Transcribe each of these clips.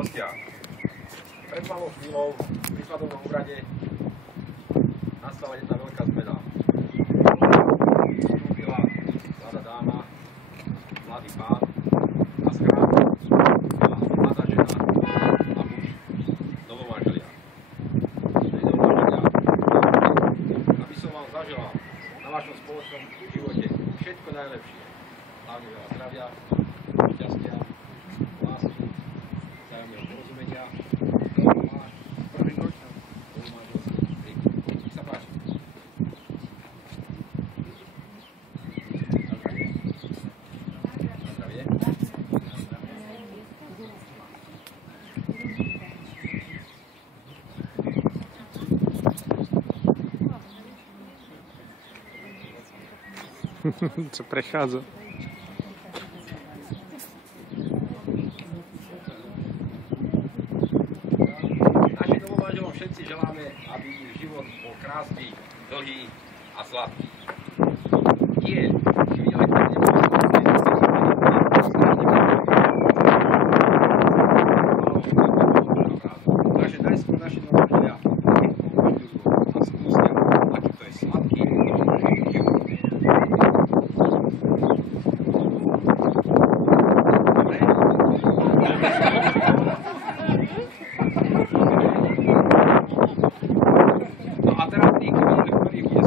hostia. Pred malou chvíľou pri svadobnom úrade nastala jedna veľká zmena. Vstúpila mladá dáma, mladý pán a z chrámu bola mladá žena a muž, novomanželia. Aby som vám zaželal na vašom spoločnom živote všetko najlepšie. Hlavne veľa zdravia, šťastia, lásky, vzájomného porozumenia. Prvý rok novomanželský trik. Nech sa páči. Na zdravie. Co prechádza. Našim novomanželom všetci želáme, aby ich život bol krásny, dlhý a sladký. Nie, chvíle, keď takže najskôr naši novomanželia považujú a skúsia, aký to je sladký život. A teraz tí, ktorí bude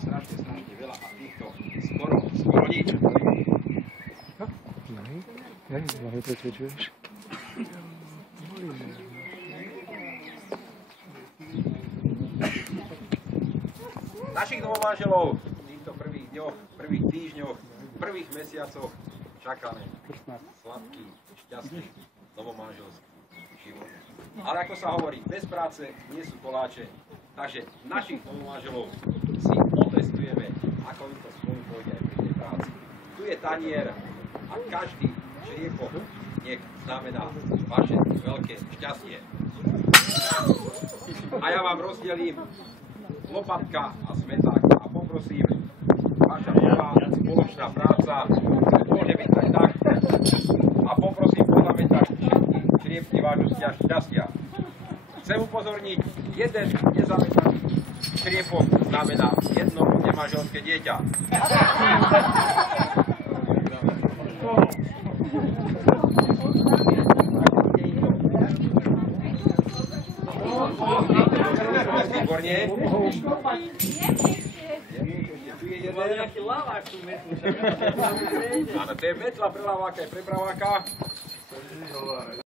strašne veľa a týchto skoro nič. Našich novomanželov v týchto prvých dňoch, prvých týždňoch, prvých mesiacoch čakáme sladký, šťastný, novomanželský život. Ale ako sa hovorí, bez práce nie sú koláče, takže našich novomanželov si otestujeme, ako im to spolu pôjde aj pri tej práci. Tu je tanier a každý čriepok nech znamená vaše veľké šťastie. A ja vám rozdelím lopatka a smeták a poprosím, vaša prvá spoločná práca môže byť aj tak a poprosím pozametať všetky čriepky vášho šťastia. Chcem upozorniť, jeden nezametaný čriepok znamená jedno nemanželské dieťa. Výborne. Tu je jeden. Áno, to je metla pre ľaváka aj pre praváka.